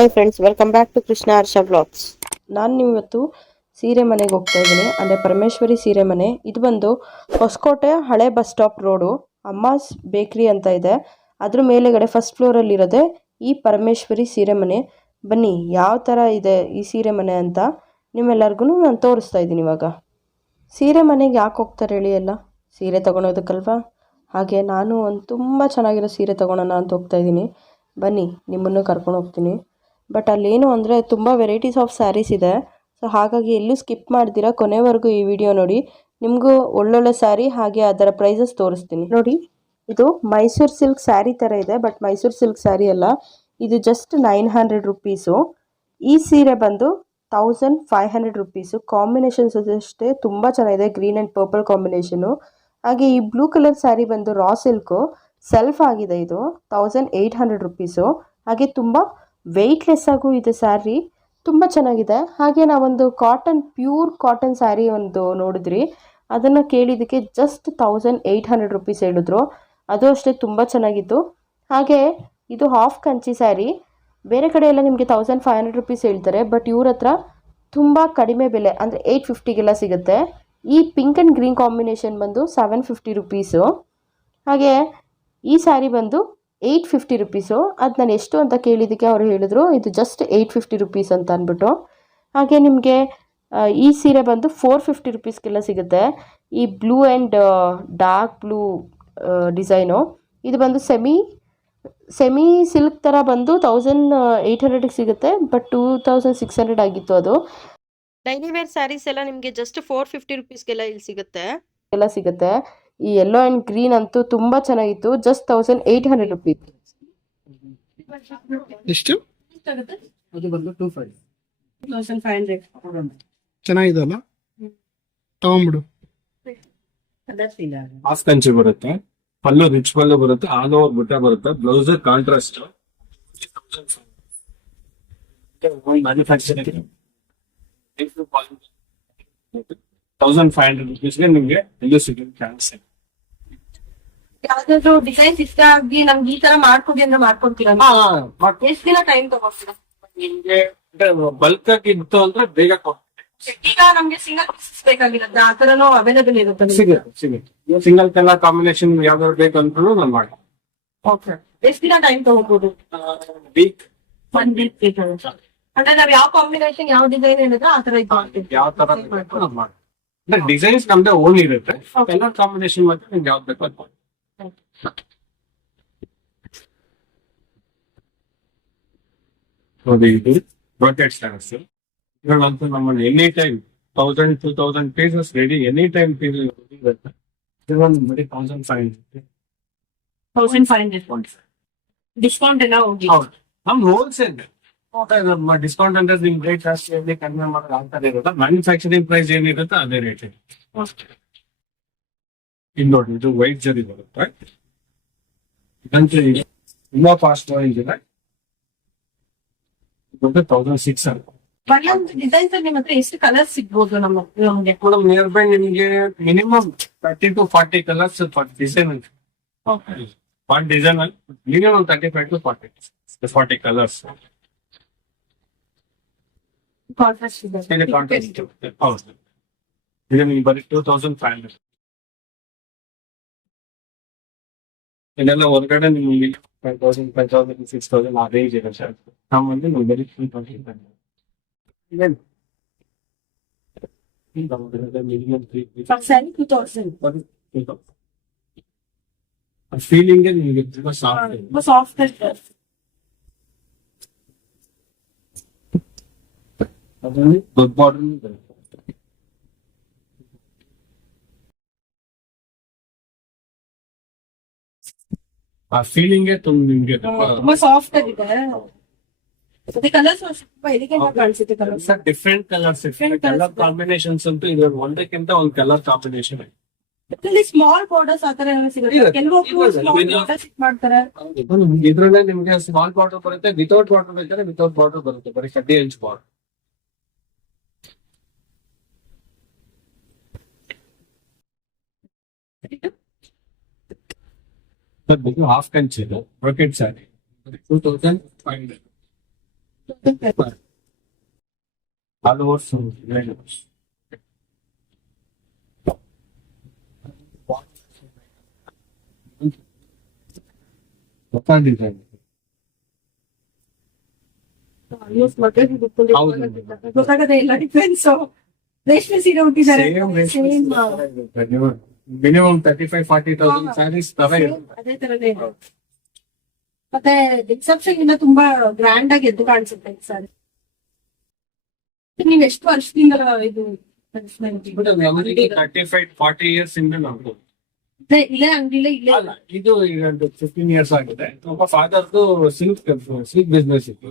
Hi friends welcome back to Krishna Harsha blogs ನಾನು ಇವತ್ತು ಸೀರೆ ಮನೆಗೆ ಹೋಗ್ತಾ ಇದ್ದೀನಿ. ಅಂದರೆ ಪರಮೇಶ್ವರಿ ಸೀರೆ ಮನೆ. ಇದು ಬಂದು ಹೊಸಕೋಟೆ ಹಳೆ ಬಸ್ ಸ್ಟಾಪ್ ರೋಡು. ಅಮ್ಮಾಸ್ ಬೇಕ್ರಿ ಅಂತ ಇದೆ. ಅದ್ರ ಮೇಲೆಗಡೆ ಫಸ್ಟ್ ಫ್ಲೋರಲ್ಲಿ ಇರೋದೆ ಈ ಪರಮೇಶ್ವರಿ ಸೀರೆ ಮನೆ. ಬನ್ನಿ, ಯಾವ ಥರ ಇದೆ ಈ ಸೀರೆ ಮನೆ ಅಂತ ನಿಮ್ಮೆಲ್ಲರಿಗೂ ನಾನು ತೋರಿಸ್ತಾ ಇದ್ದೀನಿ ಇವಾಗ. ಸೀರೆ ಮನೆಗೆ ಯಾಕೆ ಹೋಗ್ತಾರೆ ಹೇಳಿ ಎಲ್ಲ? ಸೀರೆ ತೊಗೊಳೋದಕ್ಕಲ್ವಾ ಹಾಗೆ ನಾನು ಒಂದು ತುಂಬ ಚೆನ್ನಾಗಿರೋ ಸೀರೆ ತೊಗೊಳೋಣ ಅಂತ ಹೋಗ್ತಾ ಇದ್ದೀನಿ. ಬನ್ನಿ, ನಿಮ್ಮನ್ನು ಕರ್ಕೊಂಡು ಹೋಗ್ತೀನಿ. ಬಟ್ ಅಲ್ಲೇನು ಅಂದರೆ ತುಂಬ ವೆರೈಟೀಸ್ ಆಫ್ ಸ್ಯಾರೀಸ್ ಇದೆ. ಸೊ ಹಾಗಾಗಿ ಎಲ್ಲೂ ಸ್ಕಿಪ್ ಮಾಡ್ದಿರಾ ಕೊನೆವರೆಗೂ ಈ ವಿಡಿಯೋ ನೋಡಿ. ನಿಮಗೂ ಒಳ್ಳೊಳ್ಳೆ ಸ್ಯಾರಿ ಹಾಗೆ ಅದರ ಪ್ರೈಸಸ್ ತೋರಿಸ್ತೀನಿ. ನೋಡಿ, ಇದು ಮೈಸೂರು ಸಿಲ್ಕ್ ಸ್ಯಾರಿ ಥರ ಇದೆ ಬಟ್ ಮೈಸೂರು ಸಿಲ್ಕ್ ಸ್ಯಾರಿ ಅಲ್ಲ. ಇದು ಜಸ್ಟ್ ನೈನ್ ಹಂಡ್ರೆಡ್ ರುಪೀಸು ಈ ಸೀರೆ ಬಂದು thousand five hundred rupees combinations ಅಷ್ಟೇ, ತುಂಬ ಚೆನ್ನಾಗಿದೆ ಗ್ರೀನ್ ಆ್ಯಂಡ್ ಪರ್ಪಲ್ ಕಾಂಬಿನೇಷನು ಹಾಗೆ ಈ ಬ್ಲೂ ಕಲರ್ ಸ್ಯಾರಿ ಬಂದು ರಾ ಸಿಲ್ಕು ಸೆಲ್ಫ್ ಆಗಿದೆ ಇದು ತೌಸಂಡ್ ಏಯ್ಟ್ ಹಂಡ್ರೆಡ್ ರುಪೀಸು ಹಾಗೆ ತುಂಬ ವೆಯ್ಟ್ಲೆಸ್ ಆಗೂ ಇದೆ ಸ್ಯಾರಿ ತುಂಬ ಚೆನ್ನಾಗಿದೆ. ಹಾಗೆ ನಾವೊಂದು ಕಾಟನ್ ಪ್ಯೂರ್ ಕಾಟನ್ ಸ್ಯಾರಿ ಒಂದು ನೋಡಿದ್ರಿ. ಅದನ್ನು ಕೇಳಿದ್ದಕ್ಕೆ just thousand eight hundred rupees ಹೇಳಿದ್ರು. ಅದು ಅಷ್ಟೇ ತುಂಬ ಚೆನ್ನಾಗಿತ್ತು. ಹಾಗೆ ಇದು ಹಾಫ್ ಕಂಚಿ ಸ್ಯಾರಿ ಬೇರೆ ಕಡೆ ಎಲ್ಲ ನಿಮಗೆ ತೌಸಂಡ್ ಫೈವ್ ಹಂಡ್ರೆಡ್ ರುಪೀಸ್ ಹೇಳ್ತಾರೆ. ಬಟ್ ಇವ್ರ ಹತ್ರ ತುಂಬ ಕಡಿಮೆ ಬೆಲೆ, ಅಂದರೆ ಏಯ್ಟ್ ಫಿಫ್ಟಿಗೆಲ್ಲ ಸಿಗುತ್ತೆ. ಈ ಪಿಂಕ್ ಆ್ಯಂಡ್ ಗ್ರೀನ್ ಕಾಂಬಿನೇಷನ್ ಬಂದು ಸೆವೆನ್ ಫಿಫ್ಟಿ ರುಪೀಸು ಹಾಗೆ ಈ ಸ್ಯಾರಿ ಬಂದು ಏಯ್ಟ್ ಫಿಫ್ಟಿ ರುಪೀಸು. ಅದು ನಾನು ಎಷ್ಟು ಅಂತ ಕೇಳಿದ್ದಕ್ಕೆ ಅವರು ಹೇಳಿದರು ಇದು ಜಸ್ಟ್ ಏಯ್ಟ್ ಫಿಫ್ಟಿ ರುಪೀಸ್ ಅಂತ ಅಂದ್ಬಿಟ್ಟು. ಹಾಗೆ ನಿಮಗೆ ಈ ಸೀರೆ ಬಂದು ಫೋರ್ ಫಿಫ್ಟಿ ರುಪೀಸ್ಗೆಲ್ಲ ಸಿಗುತ್ತೆ. ಈ blue and dark blue design. ಇದು ಬಂದು ಸೆಮಿ ಸೆಮಿ ಸಿಲ್ಕ್ ಥರ ಬಂದು ತೌಸಂಡ್ ಏಯ್ಟ್ ಹಂಡ್ರೆಡಿಗೆ ಸಿಗುತ್ತೆ but two thousand six hundred ಆಗಿತ್ತು ಅದು. ಡೈಲಿ ವೇರ್ ಸ್ಯಾರೀಸ್ ಎಲ್ಲ ನಿಮಗೆ ಜಸ್ಟ್ ಫೋರ್ ಫಿಫ್ಟಿ ರುಪೀಸ್ಗೆಲ್ಲ ಇಲ್ಲಿ ಸಿಗುತ್ತೆ. ಎಲ್ಲ ಸಿಗುತ್ತೆ. ಈ ಯೆಲ್ಲೋ ಆ್ಯಂಡ್ ಗ್ರೀನ್ ಅಂತೂ ತುಂಬಾ ಚೆನ್ನಾಗಿತ್ತು. Just thousand eight hundred rupees ಎಷ್ಟು? ಅದು ಬಂದು two five thousand five hundred ಚೆನ್ನಾಗಿದಲ್ಲ ತಗೊಂಬಿಡು. ಹಾಫ್ ಕಂಚಿ ಬರುತ್ತೆ. ಪಲ್ಲು ರಿಚ್ ಪಲ್ಲು ಬರುತ್ತೆ. ಆಲ್ ಓವರ್ ಬುಟ್ಟ ಬರುತ್ತೆ. Blouse contrast manufacturing thousand five hundred ರುಪೀಸ್ಗೆ ನಿಮಗೆ ಎಲ್ಲೂ ಸಿಗುತ್ತೆ. ಯಾವ್ದಾದ್ರು ಡಿಸೈನ್ಸ್ ಇಷ್ಟ ಆಗಿ ನಮ್ಗೆ ಈ ತರ ಮಾಡ್ಕೊಡಿ ಅಂದ್ರೆ ಮಾಡ್ಕೊಡ್ತೀರಾ? ಎಷ್ಟ್ ದಿನ ಟೈಮ್ ತಗೋತೀರಾ? ನಿಮ್ಗೆ ಬಲ್ಕ್ ಆಗಿ ಇತ್ತು ಅಂದ್ರೆ ಬೇಗ ಈಗ ನಮ್ಗೆ ಸಿಂಗಲ್ ಪೀಸಸ್ ಬೇಕಾಗಿರುತ್ತೆ ಆ ತರನು ಅವೈಲೇಬಲ್ ಇರುತ್ತೆ? ಸಿಗುತ್ತೆ ಸಿಗುತ್ತೆ. ಸಿಂಗಲ್ ಕಲರ್ ಕಾಂಬಿನೇಷನ್ ಯಾವ್ದಾದ್ರು ಬೇಕು ಅಂದ್ರೂ ನಾನು ಮಾಡಿ ಓಕೆ ಎಷ್ಟ್ ದಿನ ಟೈಮ್ ತಗೋಬಹುದು ವೀಕ್ ಒನ್ ವೀಕ್ ಅಂದ್ರೆ ನಾವ್ ಯಾವ ಕಾಂಬಿನೇಷನ್ ಯಾವ ಡಿಸೈನ್ ಹೇಳಿದ್ರೆ ಆ ತರ ಇದು ಮಾಡ್ತೀವಿ. ಯಾವ ತರ ಬೇಕು ನಾನು ಮಾಡಿ ಡಿಸೈನ್ಸ್ ನಮ್ದೇ ಓನ್ ಇರುತ್ತೆ. ಎಲ್ಲ ಕಾಂಬಿನೇಷನ್ ಮಾತ್ರ ನಿಮ್ಗೆ ಯಾವ್ದು ಬೇಕು ಅದು ಮಾಡಿ ನೋಡಿ ಇದು ರೊಟೇಟ್ ಸ್ಟಾರ್ಸ್ ಇವಾಗಂತೂ ನಮ್ಮಲ್ಲಿ any time thousand two thousand pieces ready any time piece ಇರುತ್ತೆ ಇದೊಂದು ಬರೀ thousand five hundred thousand five hundred discount ಎಲ್ಲ ಹೋಗಿ ಹೌದು ನಮ್ದು ಹೋಲ್ಸೇಲ್ ನಮ್ಮ ಡಿಸ್ಕೌಂಟ್ ಅಂದ್ರೆ ನಿಮ್ ರೇಟ್ ಜಾಸ್ತಿ ಆಗಲಿ ಕಡಿಮೆ ಮಾಡೋದು ಆಗ್ತಾನೆ ಇರುತ್ತೆ ಮ್ಯಾನುಫ್ಯಾಕ್ಚರಿಂಗ್ ಪ್ರೈಸ್ ಏನಿರುತ್ತೆ ಅದೇ ರೇಟ್ ಇಲ್ಲಿ ನೋಡಿ ಇದು ವೈಟ್ ಜರಿ ಬರುತ್ತೆ. ಇದಂತೆ ಇದು ತುಂಬಾ ಫಾಸ್ಟ್ ಇದೆ. ಇದು thousand six hundred madam nearby ನಿಮಗೆ? Minimum thirty to forty colours design one design ಅಲ್ಲಿ. Minimum thirty five to forty forty colours contrast ಇದು. ಇದೆ ಕಾಂಟ್ರಾಸ್ಟ್ ಹೌದು. ಇದು ನಿಮ್ಗೆ ಬರೀ ಟೂ ತೌಸಂಡ್ ಫೈವ್ ಹಂಡ್ರೆಡ್ ಇದೆಲ್ಲ ಹೊರಗಡೆ ನಿಮಗೆ five thousand five thousand six thousand ಆ ರೇಂಜ್ ಇದೆ ಸರ್ ನಮ್ಮಲ್ಲಿ ನೀವು ಬರೀ ತ್ರೀ ತೌಸಂಡ್ ಇದೇನು minimum three sari two thousand feeling ನಿಮಗೆ ತುಂಬಾ ಸಾಫ್ಟ್ ತುಂಬಾ ಸಾಫ್ಟ್ ಅದರಲ್ಲಿ ದೊಡ್ಡ ಬಾರ್ಡರ್ ಆ ಫೀಲಿಂಗ್ ತುಂಬ ನಿಮ್ಗೆ ತುಂಬಾ ಸಾಫ್ಟ್ ಆಗಿದೆ. ಮತ್ತೆ ಕಲರ್ಸ್ ಕಾಣಿಸುತ್ತೆ colours different colours colour. Combinations ಅಂತೂ ಇದ್ರಲ್ಲಿ ಒಂದಕ್ಕಿಂತ ಒಂದು ಕಲರ್ ಕಾಂಬಿನೇಷನ್ ಸ್ಮಾಲ್ ಬಾರ್ಡರ್ಸ್ ಆತರ ಸಿಗುತ್ತೆ. ಕೆಲವೊಬ್ರು ಮಾಡ್ತಾರೆ. ಇದ್ರಲ್ಲೇ ನಿಮ್ಗೆ ಸ್ಮಾಲ್ ಬಾರ್ಡರ್ ಬರುತ್ತೆ. ವಿತೌಟ್ ಬಾರ್ಡರ್ ಬೇಕಾದ್ರೆ ವಿತೌಟ್ ಬಾರ್ಡರ್ ಬರುತ್ತೆ. ಬರೀ ಕಡ್ಡಿ ಇಂಚ್ ಬಾರ್ಡರ್ ಹಾಫ್ ಕಂಚ್ ಇದು brocade sari two thousand five hundred all over design Almost ಮದುವೆ ಹುಡುಕ್ಕೊಂಡು ಹೌದು. ಗೊತ್ತಾಗದೇ minimum thirty five forty thousand saris ಇರುತ್ತೆ ಅದೇ ತರನೇ ಇದೆ. ಮತ್ತೆ ರಿಸೆಪ್ಷನ್ ಇಂದ ತುಂಬಾ ಗ್ರ್ಯಾಂಡ್ ಆಗಿ ಎದ್ದು ಕಾಣಿಸುತ್ತೆ ಸರ್ ನೀವ್ ಎಷ್ಟು ವರ್ಷದಿಂದ ಇದು ತರ್ಟಿ ಫೈವ್ ಫಾರ್ಟಿ ಇಯರ್ಸ್ ಇಂದ ನಾವು. ಇಲ್ಲೇ- ಇಲ್ಲೇ ಅಂಗಡಿಲೇ ಇಲ್ಲೇ ಅಲ್ಲ ಇದು ಈಗ ಫಿಫ್ಟೀನ್ ಇಯರ್ಸ್ ಆಗಿದೆ. ಒಬ್ಬ ಫಾದರ್ದು ಸಿಲ್ಕ್ ಸಿಲ್ಕ್ ಬಿಸ್ನೆಸ್ ಇತ್ತು.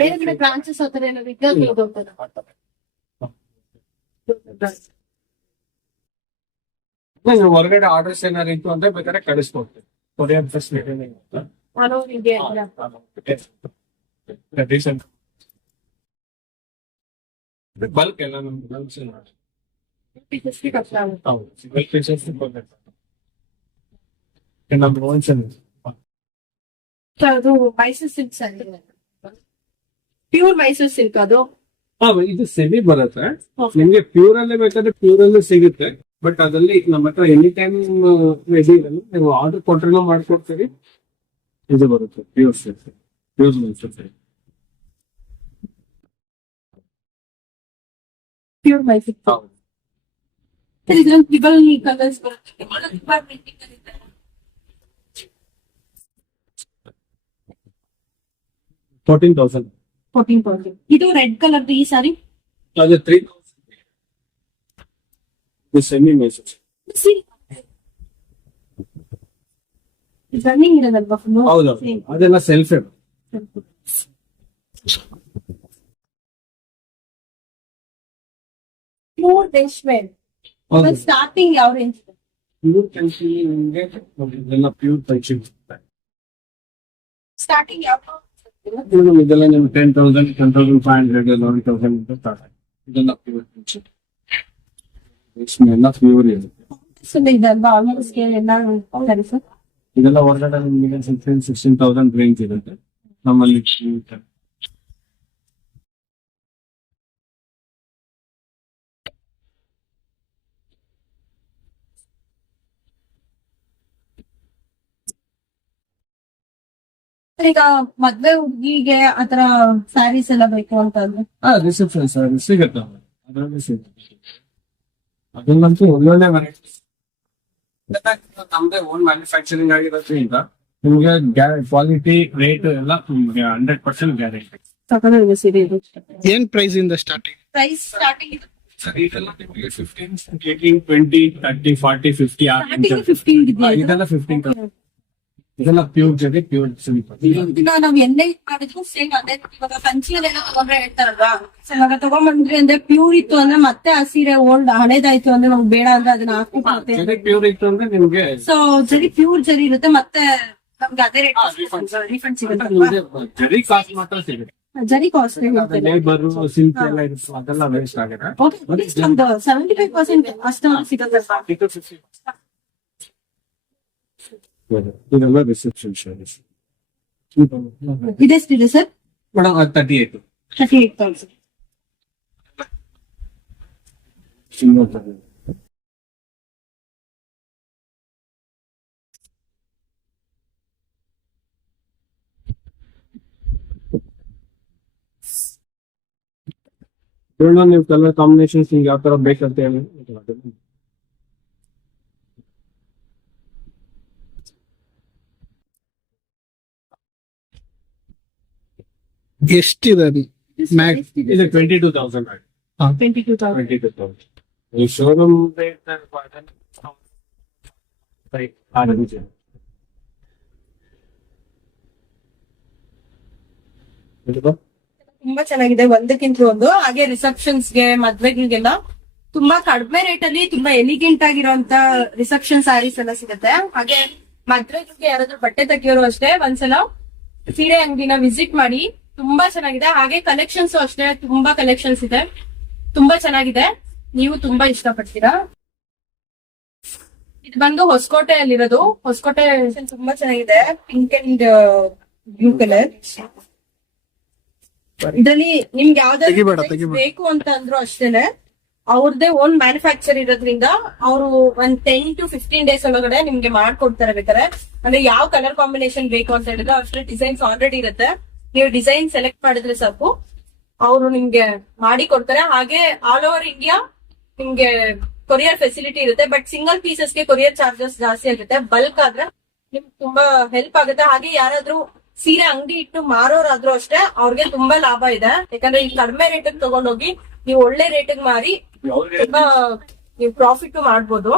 ಬೇರೆ ಕಡೆ ಬ್ರಾಂಚಸ್ ಆತರ ಏನಾದ್ರು ಇದ್ದಾಗ ಹೋಗ್ಬೋದಾ? ನೀವು ಹೊರಗಡೆ ಆರ್ಡರ್ಸ್ ಏನಾರು ಇತ್ತು ಅಂದ್ರೆ ಬೇಕಾದ್ರೆ ಕಳಿಸ್ಕೊಡ್ತೀವಿ ಕೊರಿಯರ್ ಫೆಸಿಲಿಟಿ ನಾನು ಹೀಗೆ ಎಲ್ಲ. ರೀಸೆಂಟ್ ಬಲ್ಕ್ ಎಲ್ಲ ನಮ್ಗೆ ಬಲ್ಕ್ಸ್ Pieces ಗೆ ಕಷ್ಟ ಆಗುತ್ತೆ. ಹೌದು ಸಿಂಗಲ್ ಪೀಸಸ್ ನಮ್ಗೆ ಹೋಲ್ಸೇಲ್ So ಅದು Mysore silk sandal pure Mysore silk ಅದು ಹಾ ಇದು ಸೆಮಿ ಬರುತ್ತೆ ನಿಮ್ಗೆ ಪ್ಯೂರ್ ಅಲ್ಲೇ ಬೇಕಾದ್ರೆ ಪ್ಯೂರ್ ಅಲ್ಲೇ ಸಿಗುತ್ತೆ ಬಟ್ ಅದಲ್ಲಿ ನಮ್ಮ ಹತ್ರ ಎನಿ ಟೈಮ್ ರೆಡಿ ಇರಲ್ಲ. ನೀವು ಆರ್ಡರ್ ಕೊಟ್ರೆ ಮಾಡ್ಕೊಡ್ತೀವಿ ಇದು ಬರುತ್ತೆ. Pure silk pure Mysore silk pure Mysore ಹೌದು. ಇದ್ರಲ್ಲಿ ಟ್ರಿಬಲ್ ಕಲರ್ಸ್ ಬರುತ್ತೆ ತುಂಬಾ printing ಇರುತ್ತೆ. Fourteen thousand 14,000. ಇದು ರೆಡ್ ಕಲರ್ ಈ ಸಾರಿ ಅದು three thousand semi Mysore running ಇರೋದಲ್ವಾ full ಹೌದು ಅದೆಲ್ಲ ಸೆಲ್ಫ್ ಪ್ಯೂರ್ ರೇಷ್ಮೆ ಹೌದು. ಸ್ಟಾರ್ಟಿಂಗ್ ಯಾವ ರೇಂಜ್ ಪ್ಯೂರ್ ಪೆನ್ಸಿಲ್ ನಿಮ್ಗೆ ಇದೆಲ್ಲ ಪ್ಯೂರ್ ಪೆನ್ಸಿಲ್ ಸ್ಟಾರ್ಟಿಂಗ್ ಯಾವ ಮೇಡಮ್ ಇದೆಲ್ಲ ನೀವು ten thousand ten thousand five hundred eleven thousand ಅಂತ ಸ್ಟಾರ್ಟ್ ಆಗಿದೆ ಇದೆಲ್ಲ ಪ್ಯೂರ್ ಪೆನ್ಸಿಲ್ ರೇಷ್ಮೆ ಎಲ್ಲ ಪ್ಯೂರ್ ಇರುತ್ತೆ ಇದೆ ಅಲ್ವಾ ಆಲ್ಮೋಸ್ಟ್ ಎಲ್ಲ ಸರಿ ಸರ್ ಇದೆಲ್ಲ ಹೊರಗಡೆ ನಿಮಗೆ ಸಿಕ್ಸ್ಟೀನ್ ಸಿಕ್ಸ್ಟೀನ್ ತೌಸಂಡ್ ರೇಂಜ್ ಇರುತ್ತೆ. ನಮ್ಮಲ್ಲಿ ಈಗ ಮದ್ವೆ ಹುಡುಗಿಗೆ ಆತರ ಸ್ಯಾರೀಸ್ ಎಲ್ಲ ಬೇಕು ಅಂತಂದ್ರೆ ಹಾ ರಿಸೆಪ್ಷನ್ ಸಿಗುತ್ತೆ. ಅದರಲ್ಲಿ ಸಿಗುತ್ತೆ. ಅದನ್ನಂತೂ ಒಳ್ಳೊಳ್ಳೆ ವೆರೈಟಿ ನಮ್ದೇ ಓನ್ ಮ್ಯಾನುಫ್ಯಾಕ್ಚರಿಂಗ್ ಆಗಿರೋದ್ರಿಂದ ನಿಮ್ಗೆ ಕ್ವಾಲಿಟಿ ರೇಟ್ ಎಲ್ಲ ನಿಮ್ಗೆ ಹಂಡ್ರೆಡ್ ಪರ್ಸೆಂಟ್ ಗ್ಯಾರಂಟಿ ಏನ್ ಪ್ರೈಸ್ ಇಂದ ಸ್ಟಾರ್ಟಿಂಗ್ ಪ್ರೈಸ್ ಸ್ಟಾರ್ಟಿಂಗ್ ಸರ್ ಇದೆಲ್ಲ ನಿಮಗೆ fifteen eighteen twenty thirty forty fifty ಇದೆಲ್ಲ ಫಿಫ್ಟೀನ್ ಇದೆಲ್ಲ ಪ್ಯೂರ್ ಜೊತೆ ಪ್ಯೂರ್ ಇದನ್ನ ನಾವ್ ಎಣ್ಣೆ ಮಾಡಿದ್ರು ಸೇಮ್ ಅದೇ. ಇವಾಗ ಕಂಚಿಯಲ್ಲೆಲ್ಲ ತಗೊಂಡ್ರೆ ಹೇಳ್ತಾರಲ್ವಾ? ಸೊ ಇವಾಗ ತಗೊಂಡ್ಬಂದ್ರಿ ಅಂದ್ರೆ ಪ್ಯೂರ್ ಇತ್ತು ಅಂದ್ರೆ ಮತ್ತೆ ಆ ಸೀರೆ ಓಲ್ಡ್ ಹಳೇದಾಯ್ತು ಅಂದ್ರೆ ನಮ್ಗೆ ಬೇಡ ಅಂದ್ರೆ ಅದನ್ನ ಹಾಕ್ಬಿಟ್ಟು ಪ್ಯೂರ್ ಇತ್ತು ಅಂದ್ರೆ ನಿಮ್ಗೆ ಸೊ ಜರಿ ಪ್ಯೂರ್ ಜರಿ ಇರುತ್ತೆ ಮತ್ತೆ ನಮ್ಗೆ ಅದೇ ರೇಟ್ ರಿಫಂಡ್ ಸಿಗುತ್ತೆ ಜರಿ ಕಾಸ್ಟ್ ಮಾತ್ರ ಸಿಗುತ್ತೆ. ಜರಿ ಕಾಸ್ಟ್ಲಿ ಲೇಬರ್ ಸಿಲ್ಕ್ ಎಲ್ಲ ಇರುತ್ತೆ ಅದೆಲ್ಲ ವೇಸ್ಟ್ ಆಗುತ್ತೆ. ಸೆವೆಂಟಿ ಫೈವ್ ಪರ್ಸೆಂಟ್ ಅಷ್ಟು ಸಿಗುತ್ತೆ. ಇದೆಲ್ಲ ರಿಸೆಪ್ಷನ್ ಸರ್ವಿಸ್ ಇದೆಷ್ಟಿದೆ ಸರ್ ಮೇಡಮ್ ಅದು thirty eight thirty eight thousand ನೋಡೋಣ ನೀವು ಕಲರ್ ಕಾಂಬಿನೇಷನ್ಸ್ ನಿಮ್ಗೆ ಯಾವ ತರ ಬೇಕಂತ ಹೇಳಿ ಎಷ್ಟಿದೆ ಇದು twenty two thousand twenty two thousand twenty two thousand ಈ ಶೋರೂಮ್ ರೇಟ್ ತುಂಬಾ ಚೆನ್ನಾಗಿದೆ. ಒಂದಕ್ಕಿಂತ ಒಂದು. ಹಾಗೆ ರಿಸೆಪ್ಷನ್ಸ್ಗೆ ಮದ್ವೆಗಳಿಗೆಲ್ಲ ತುಂಬಾ ಕಡಿಮೆ ರೇಟ್ ಅಲ್ಲಿ ತುಂಬಾ ಎಲಿಗೆಂಟ್ ಆಗಿರೋಂತ ರಿಸೆಪ್ಷನ್ ಸ್ಯಾರೀಸ್ ಎಲ್ಲ ಸಿಗುತ್ತೆ. ಹಾಗೆ ಮದ್ವೆಗಳಿಗೆ ಯಾರಾದ್ರೂ ಬಟ್ಟೆ ತೆಗಿಯೋರು ಅಷ್ಟೇ. ಒಂದ್ಸಲ ಸೀರೆ ಅಂಗಡಿನ ವಿಸಿಟ್ ಮಾಡಿ. ತುಂಬಾ ಚೆನ್ನಾಗಿದೆ. ಹಾಗೆ ಕಲೆಕ್ಷನ್ಸ್ ಅಷ್ಟೇ ತುಂಬಾ ಕಲೆಕ್ಷನ್ಸ್ ಇದೆ. ತುಂಬಾ ಚೆನ್ನಾಗಿದೆ. ನೀವು ತುಂಬಾ ಇಷ್ಟಪಡ್ತೀರಾ? ಇದು ಬಂದು ಹೊಸಕೋಟೆಯಲ್ಲಿರೋದು. ಹೊಸಕೋಟೆ ತುಂಬಾ ಚೆನ್ನಾಗಿದೆ. ಪಿಂಕ್ ಅಂಡ್ ಬ್ಲೂ ಕಲರ್ ಇದ್ರಲ್ಲಿ ನಿಮ್ಗೆ ಯಾವ್ದಾದ್ರು ಬೇಕು ಅಂತ ಅಂದ್ರು ಅಷ್ಟೇನೆ. ಅವ್ರದೇ ಓನ್ ಮ್ಯಾನುಫ್ಯಾಕ್ಚರ್ ಇರೋದ್ರಿಂದ ಅವರು ಒಂದ್ ಟೆನ್ ಟು ಫಿಫ್ಟೀನ್ ಡೇಸ್ ಒಳಗಡೆ ನಿಮ್ಗೆ ಮಾಡ್ಕೊಡ್ತಾರೆ ಬೇಕಾರೆ ಅಂದ್ರೆ ಯಾವ ಕಲರ್ ಕಾಂಬಿನೇಷನ್ ಬೇಕು ಅಂತ ಹೇಳಿದ್ರೆ ಅಷ್ಟೇ ಡಿಸೈನ್ಸ್ ಆಲ್ರೆಡಿ ಇರುತ್ತೆ. ನೀವು ಡಿಸೈನ್ ಸೆಲೆಕ್ಟ್ ಮಾಡಿದ್ರೆ ಸಾಕು. ಅವರು ನಿಮ್ಗೆ ಮಾಡಿ ಕೊಡ್ತಾರೆ. ಹಾಗೆ ಆಲ್ ಓವರ್ ಇಂಡಿಯಾ ನಿಮ್ಗೆ ಕೊರಿಯರ್ ಫೆಸಿಲಿಟಿ ಇರುತ್ತೆ. ಬಟ್ ಸಿಂಗಲ್ ಪೀಸಸ್ಗೆ ಕೊರಿಯರ್ ಚಾರ್ಜಸ್ ಜಾಸ್ತಿ ಇರುತ್ತೆ ಬಲ್ಕ್ ಆದ್ರೆ ನಿಮ್ಗೆ ತುಂಬಾ ಹೆಲ್ಪ್ ಆಗುತ್ತೆ. ಹಾಗೆ ಯಾರಾದ್ರೂ ಸೀರೆ ಅಂಗಡಿ ಇಟ್ಟು ಮಾರೋರಾದ್ರೂ ಅಷ್ಟೇ ಅವ್ರಿಗೆ ತುಂಬಾ ಲಾಭ ಇದೆ. ಯಾಕಂದ್ರೆ ಈ ಕಡಿಮೆ ರೇಟ್ ತಗೊಂಡೋಗಿ ನೀವು ಒಳ್ಳೆ ರೇಟ್ ಮಾರಿ ತುಂಬಾ ನೀವು ಪ್ರಾಫಿಟ್ ಮಾಡ್ಬೋದು.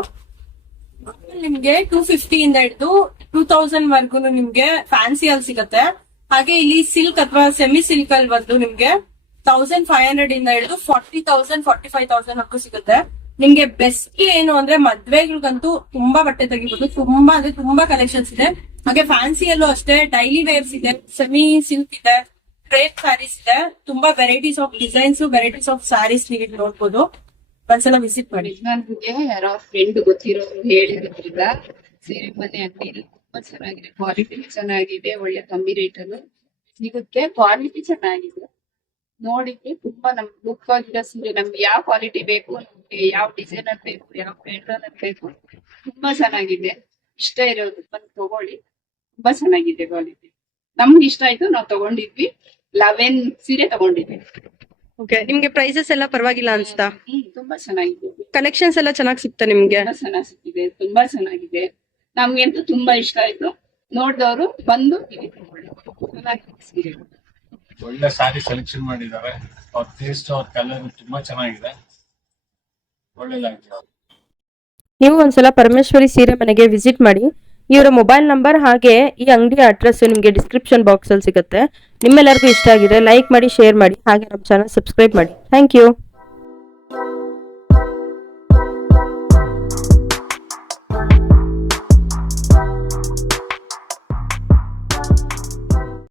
ನಿಮ್ಗೆ ಟೂ ಫಿಫ್ಟಿ ಇಂದ ಹಿಡಿದು ಟೂ ತೌಸಂಡ್ ವರ್ಗು ನಿಮ್ಗೆ ಫ್ಯಾನ್ಸಿ ಅಲ್ಲಿ ಸಿಗತ್ತೆ. ಹಾಗೆ ಇಲ್ಲಿ ಸಿಲ್ಕ್ ಅಥವಾ ಸೆಮಿ ಸಿಲ್ಕ್ ಅಲ್ಲಿ ಬಂದು ನಿಮ್ಗೆ ತೌಸಂಡ್ ಫೈವ್ ಹಂಡ್ರೆಡ್ ಇಂದ ಹಿಡಿದು forty thousand forty five thousand ಹಕ್ಕು ಸಿಗುತ್ತೆ. ನಿಮ್ಗೆ ಬೆಸ್ಟ್ ಏನು ಅಂದ್ರೆ ಮದ್ವೆಗಳಿಗಂತೂ ತುಂಬಾ ಬಟ್ಟೆ ತೆಗಿಬಹುದು ತುಂಬಾ ಅಂದ್ರೆ ತುಂಬಾ ಕಲೆಕ್ಷನ್ಸ್ ಇದೆ. ಹಾಗೆ ಫ್ಯಾನ್ಸಿಯಲ್ಲೂ ಅಷ್ಟೇ ಡೈಲಿ ವೇರ್ಸ್ ಇದೆ. ಸೆಮಿ ಸಿಲ್ಕ್ ಇದೆ ಕ್ರೇಪ್ ಸ್ಯಾರೀಸ್ ಇದೆ. ತುಂಬಾ varieties of designs varieties of saris ನೀವು ಇಲ್ಲಿ ನೋಡ್ಬೋದು. ಒಂದ್ಸಲ ವಿಸಿಟ್ ಮಾಡಿ. ನನಗೆ ಯಾರೋ ಫ್ರೆಂಡ್ ಗೊತ್ತಿರೋರು ಹೇಳಿದ್ರಿಂದ ಸೀರೆ ಮನೆ ಅಂಗಡಿ ತುಂಬಾ ಚೆನ್ನಾಗಿದೆ ಕ್ವಾಲಿಟಿ ಚೆನ್ನಾಗಿದೆ ಒಳ್ಳೆ ಕಮ್ಮಿ ರೇಟ್ ಅಲ್ಲೂ ಸಿಗುತ್ತೆ. ಕ್ವಾಲಿಟಿ ಚೆನ್ನಾಗಿದೆ. ನೋಡಿದ್ರೆ ತುಂಬಾ ನಮ್ ಲುಕ್ ಆಗಿರೋ ಸೀರೆ ನಮ್ಗೆ ಯಾವ ಕ್ವಾಲಿಟಿ ಬೇಕು ನಮ್ಗೆ ಯಾವ ಡಿಸೈನರ್ ಬೇಕು ಯಾವ ಪ್ಯಾಟರ್ನ್ ಬೇಕು ತುಂಬಾ ಚೆನ್ನಾಗಿದೆ. ಇಷ್ಟ ಇರೋದು ಬಂದು ತಗೊಳ್ಳಿ. ತುಂಬಾ ಚೆನ್ನಾಗಿದೆ ಕ್ವಾಲಿಟಿ ನಮ್ಗೆ ಇಷ್ಟ ಆಯ್ತು ನಾವು ತಗೊಂಡಿದ್ವಿ. ಲೆವೆನ್ ಸೀರೆ ತಗೊಂಡಿದ್ವಿ. ಓಕೆ ನಿಮ್ಗೆ ಪ್ರೈಸಸ್ ಎಲ್ಲ ಪರವಾಗಿಲ್ಲ ಅನ್ಸ್ತಾ? ಹ್ಮ್ ತುಂಬಾ ಚೆನ್ನಾಗಿದೆ. ಕಲೆಕ್ಷನ್ಸ್ ಎಲ್ಲ ಚೆನ್ನಾಗಿ ಸಿಗ್ತಾ ನಿಮ್ಗೆ? ತುಂಬಾ ಚೆನ್ನಾಗಿ ಸಿಕ್ಕಿದೆ ತುಂಬಾ ಚೆನ್ನಾಗಿದೆ. ನಮ್ಗಂತೂ ತುಂಬಾ ಇಷ್ಟ ಆಯ್ತು. ನೋಡಿದವರು ಬಂದು ಇಲ್ಲಿ ತಗೊಳ್ಳಿ. ಒಳ್ಳೆ ಸಾರಿ ಸೆಲೆಕ್ಷನ್ ಮಾಡಿದ್ದಾರೆ. ಅವ್ರ ಟೇಸ್ಟ್ ಅವ್ರ ಕಲರ್ ತುಂಬಾ ಚೆನ್ನಾಗಿದೆ. ಒಳ್ಳೇದಾಗಿದೆ ನೀವು ಒಂದ್ಸಲ ಪರಮೇಶ್ವರಿ ಸೀರೆ ಮನೆಗೆ ವಿಸಿಟ್ ಮಾಡಿ ಇವರ ಮೊಬೈಲ್ ನಂಬರ್ ಹಾಗೆ ಈ ಅಂಗಡಿ ಅಡ್ರೆಸ್ ನಿಮಗೆ ಡಿಸ್ಕ್ರಿಪ್ಷನ್ ಬಾಕ್ಸ್ ಅಲ್ಲಿ ಸಿಗುತ್ತೆ. ನಿಮ್ಮೆಲ್ಲರಿಗೂ ಇಷ್ಟ ಆಗಿದೆ ಲೈಕ್ ಮಾಡಿ ಶೇರ್ ಮಾಡಿ ಹಾಗೆ ನಮ್ಮ ಚಾನಲ್ ಸಬ್ಸ್ಕ್ರೈಬ್ ಮಾಡಿ. Thank you